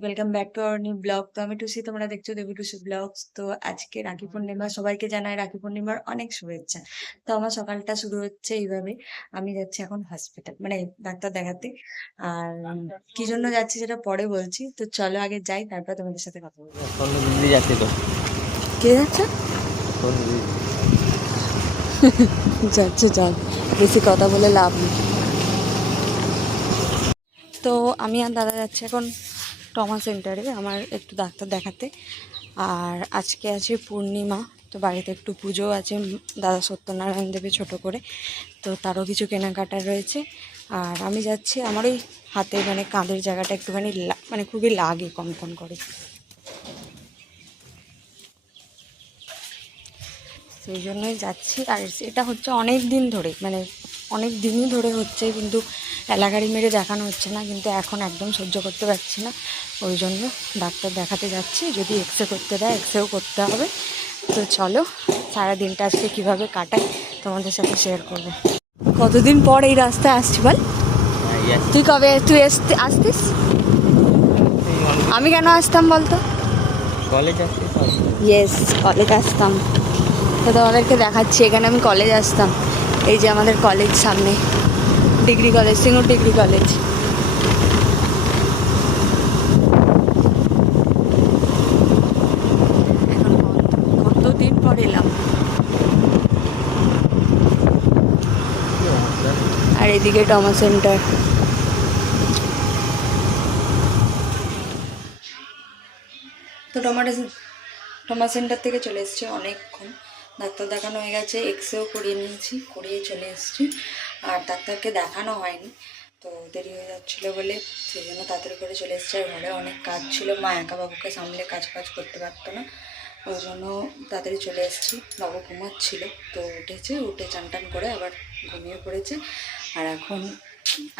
Welcome back to our new blog তো আমি টুসি তোমরা দেখছ দেবী টুসি ব্লগস তো আজকে রাখি পূর্ণিমা সবাইকে জানাই রাখি পূর্ণিমার অনেক শুভেচ্ছা। তো আমার সকালটা শুরু হচ্ছে এইভাবে। আমি যাচ্ছি এখন হসপিটাল মানে ডাক্তার দেখাতে। আর কি জন্য যাচ্ছি সেটা পরে বলছি। তো চলো আগে যাই তারপর তোমাদের সাথে কথা বলব। কে যাচ্ছে? যাচ্ছে যাক বেশি কথা বলে লাভ নেই। তো আমি আর দাদা যাচ্ছি এখন টমা সেন্টারে আমার একটু ডাক্তার দেখাতে। আর আজকে আছে পূর্ণিমা, তো বাড়িতে একটু পুজো আছে দাদা সত্যনারায়ণ দেবে ছোট করে, তো তারও কিছু কেনাকাটা রয়েছে। আর আমি যাচ্ছি, আমার ওই হাতে মানে কাঁধের জায়গাটা একটুখানি মানে খুবই লাগে কনকন করে। সেই জন্যই যাচ্ছি। আর এটা হচ্ছে অনেক দিন ধরে মানে অনেক দিনই ধরে হচ্ছে, কিন্তু এলাকারি মেরে দেখানো হচ্ছে না কিন্তু এখন একদম সহ্য করতে পারছি না। ওই জন্য ডাক্তার দেখাতে যাচ্ছি যদি এক্সরে করতে দেয় এক্সরেও করতে হবে। তো চলো সারা দিনটা আজকে কীভাবে কাটাই তোমাদের সাথে শেয়ার করব। কতদিন পর এই রাস্তায় আসছি বল? তুই কবে তুই আসতে আসতিস? আমি কেন আসতাম বলতো? কলেজ ইয়েস কলেজ আসতাম। তো তোমাদেরকে দেখাচ্ছি এখানে আমি কলেজ আসতাম। এই যে আমাদের কলেজ সামনে। Degree college Singur degree college. কতদিন পর এলাম? আর এদিকে টমা সেন্টার। তো টমাটো টমা সেন্টার থেকে চলে এসেছি অনেকক্ষণ। ডাক্তার দেখানো হয়ে গেছে এক্সরেও করিয়ে নিয়েছি করিয়ে চলে এসেছি। আর ডাক্তারকে দেখানো হয়নি। তো দেরি হয়ে যাচ্ছিল বলে সেই জন্য তাড়াতাড়ি করে চলে এসেছে। ঘরে অনেক কাজ ছিল। মা একা বাবুকে সামলে কাজ কাজ করতে পারতো না। ওই জন্য তাড়াতাড়ি চলে এসেছি। বাবু ঘুমাচ্ছিল। তো উঠেছে, উঠে চান টান করে আবার ঘুমিয়ে পড়েছে। আর এখন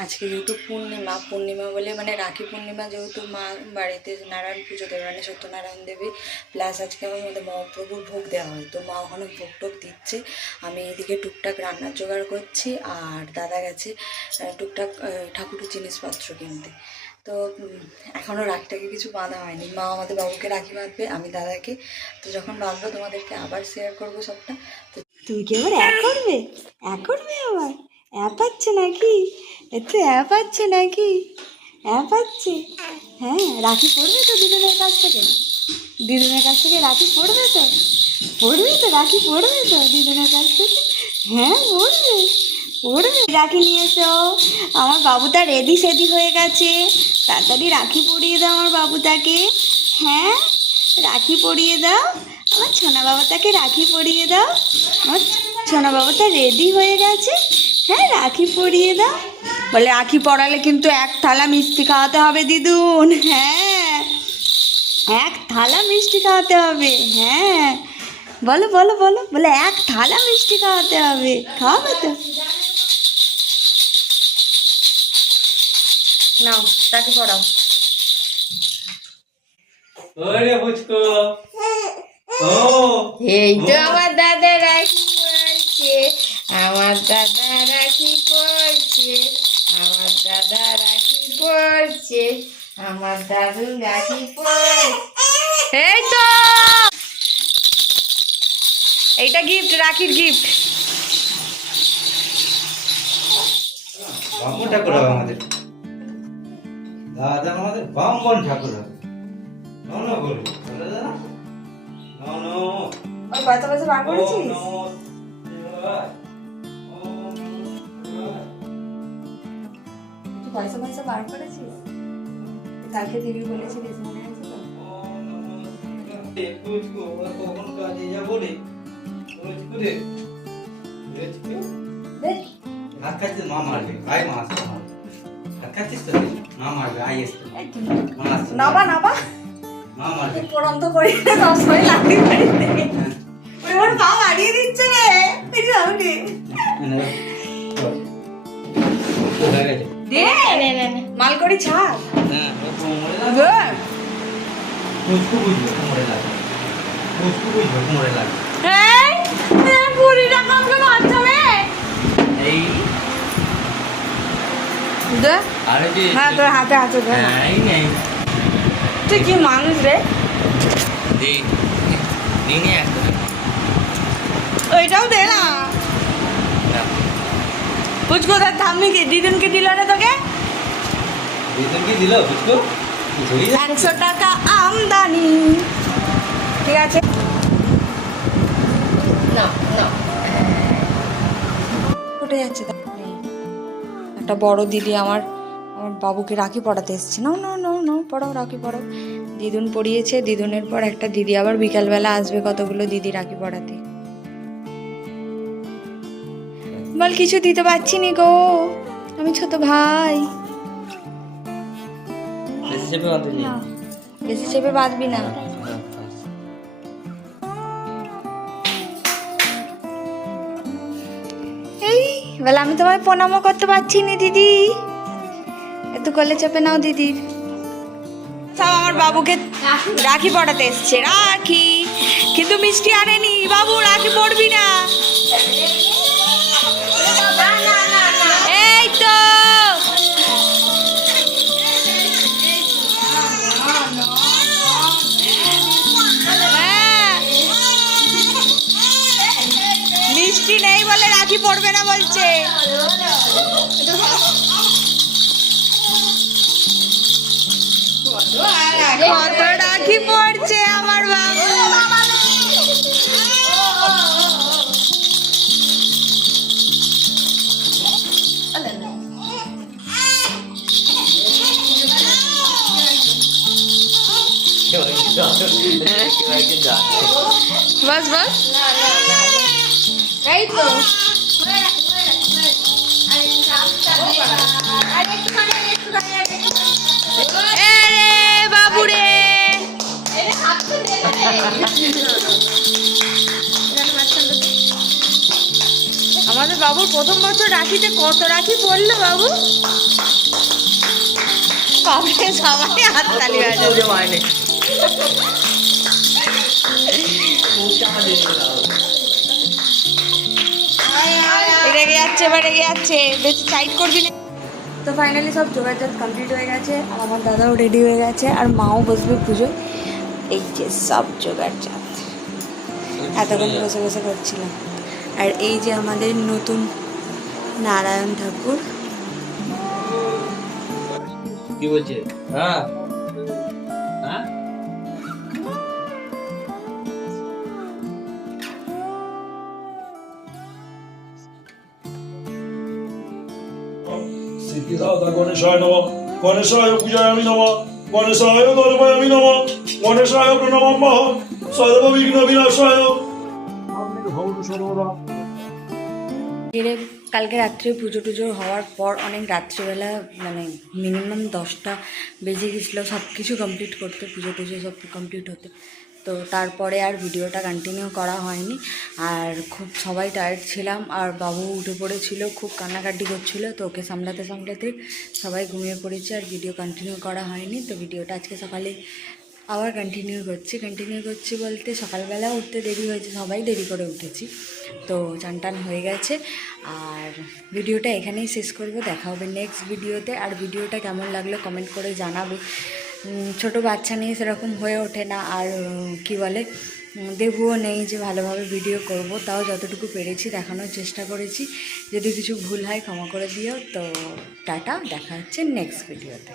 আজকে যেহেতু পূর্ণিমা পূর্ণিমা বলে মানে রাখি পূর্ণিমা যেহেতু মা বাড়িতে নারায়ণ পুজো দেবে মানে সত্যনারায়ণ দেবী প্লাস আজকে আমার মধ্যে মহাপ্রভুর ভোগ দেওয়া হয়। তো মা ওখানে ভোগ টোক দিচ্ছে। আমি এদিকে টুকটাক রান্নার জোগাড় করছি আর দাদা গেছে টুকটাক ঠাকুরের জিনিসপত্র কিনতে। তো এখনও রাখিটাকে কিছু বাঁধা হয়নি। মা আমাদের বাবুকে রাখি বাঁধবে, আমি দাদাকে। তো যখন বাঁধবো তোমাদেরকে আবার শেয়ার করব সবটা। তো তুমি কি আবার এক করবে? এক করবে আবার? অ্যাপ আছে নাকি? একটু অ্যাপ আছে নাকি? অ্যাপ আছে হ্যাঁ রাখি পড়বে তো দিদুনের কাছ থেকে। দিদুনের কাছ থেকে রাখি পড়বে তো? পড়বে তো, রাখি পড়বে তো দিদুনের কাছ থেকে? হ্যাঁ পড়বে পড়বে। রাখি নিয়ে এসো। আমার বাবুটা রেডি সেডি হয়ে গেছে। তাড়াতাড়ি রাখি পরিয়ে দাও আমার বাবুটাকে। হ্যাঁ রাখি পরিয়ে দাও। আমার সোনা বাবাটাকে রাখি পরিয়ে দাও। আমার ছোনা বাবাটা রেডি হয়ে গেছে। হ্যাঁ রাখি পরিয়ে দাও। বলে রাখি পরালে কিন্তু এক থালা মিষ্টি খাওয়াতে হবে দিদুন। হ্যাঁ এক থালা মিষ্টি খাওয়াতে হবে। হ্যাঁ বলো বলো বলো। বলে এক থালা মিষ্টি খাওয়াতে হবে। খাওয়াবে তো। নাও তাকে পড়াও এই তো আমার দাদা রাখি আমার দাদা পড়ছে আমার দাদু পড়ছে এই তো! এইটা গিফট রাখির গিফট বামন ঠাকুর হবে আমাদের। দাদা আমাদের বামন ঠাকুর হবে। নন বলব বলে দাদা নন ওই পয়সা পয়সা বার করেছিস পয়সা পয়সা বার করেছিস কালকে দিবি বলেছিলিস মনে আছে তো? তুঝকো কখন কাজে যা রে? তুঝকো দেখ হাত খাচ্ছিস? মা মারবে। আয় মা আসতে মারবে খাচ্ছিস তো? মা মারবে আয় আসতে এই কি? মা আসতে নাবা নাবা। মা মারবে। পড়ান তো করি না সবসময় লাগি বাড়িতে। ওর পা দিচ্ছে রে। যে আমি দে। মাল করি ছাড়। হ্যাঁ দে। তুঝকো বুঝবে কোমরে লাগবে তুঝকো বুঝবে কোমরে লাগবে এই এ টাকা আমাকে বাচ্চা মেয়ে এই। দে। আরে যে হ্যাঁ তোর হাতে দে। না। হ্যাঁ, তুই কি মানুষ রে? দি- দিনে একটা। ওইটাও দে না। পুচকো তার থামনি কি? দিদিনকে দিল না তোকে? বেতন কি দিল? একশো টাকা আমদানি। ঠিক আছে? না না। উঠে যাচ্ছে তো। একটা বড় দিদি আমার আমার বাবুকে রাখি পড়াতে এসছে। নাও নাও নাও নাও পড়াও রাখি পড়াও। দিদুন পড়িয়েছে দিদুনের পর একটা দিদি আবার বিকালবেলা আসবে কতগুলো দিদি রাখি পড়াতে। বল কিছু দিতে পারছি নি গো। আমি ছোট ভাই। বেশি চেপে বাঁধলি বেশি চেপে বাঁধবি না। এই বেলা আমি তোমায় প্রণামও করতে পারছি না দিদি। একটু কোলে চেপে নাও দিদির সব আমার বাবুকে রাখি পড়াতে এসছে রাখি। কিন্তু মিষ্টি আনেনি বাবু রাখি পড়বি না। বলছে। কত রাখি পড়ছে আমার বাবু। কেউ একজন যাচ্ছে। কেউ আমাদের বাবুর প্রথম বছর রাখিতে কত রাখি পড়ল বাবু? কবে সবাই হাততালি বাজাবে? ওই যাচ্ছে এবার যাচ্ছে বেশি টাইট করবি না। তো ফাইনালি সব যোগাযোগ কমপ্লিট হয়ে গেছে আর আমার দাদাও রেডি হয়ে গেছে আর মাও বসবে পুজোয়। এই যে সব জোগাড় জাত এতক্ষণ বসে বসে করছিলাম। আর এই যে আমাদের নতুন নারায়ণ ঠাকুর। কি বলছে? হ্যাঁ। সিদ্ধিদাতা গণেশায় নম। গণেশায় পূজায়ামি নম। গণেশায় ধর্মায়ামি নম। গণেশায় প্রণমাম্যহ সর্ব বিঘ্ন বিনাশায় কালকে রাত্রে পুজো টুজো হওয়ার পর অনেক রাত্রিবেলা মানে মিনিমাম দশটা বেজে গেছিল সব কিছু কমপ্লিট করতে, পুজো টুজো সব কমপ্লিট হতে। তো তারপরে আর ভিডিওটা কন্টিনিউ করা হয়নি। আর খুব সবাই টায়ার্ড ছিলাম, আর বাবু উঠে পড়েছিল, খুব কান্নাকাটি করছিল, তো ওকে সামলাতে সামলাতে সবাই ঘুমিয়ে পড়েছে আর ভিডিও কন্টিনিউ করা হয়নি। তো ভিডিওটা আজকে সকালে আবার কন্টিনিউ করছি। কন্টিনিউ করছি বলতে সকালবেলা উঠতে দেরি হয়েছে, সবাই দেরি করে উঠেছি। তো চান টান হয়ে গেছে। আর ভিডিওটা এখানেই শেষ করব। দেখা হবে নেক্সট ভিডিওতে আর ভিডিওটা কেমন লাগল কমেন্ট করে জানাবে। ছোট বাচ্চা নিয়ে সেরকম হয়ে ওঠে না। আর কি বলে দেবুও নেই যে ভালোভাবে ভিডিও করব। তাও যতটুকু পেরেছি, দেখানোর চেষ্টা করেছি। যদি কিছু ভুল হয় ক্ষমা করে দিও। তো টাটা, দেখা হচ্ছে নেক্সট ভিডিওতে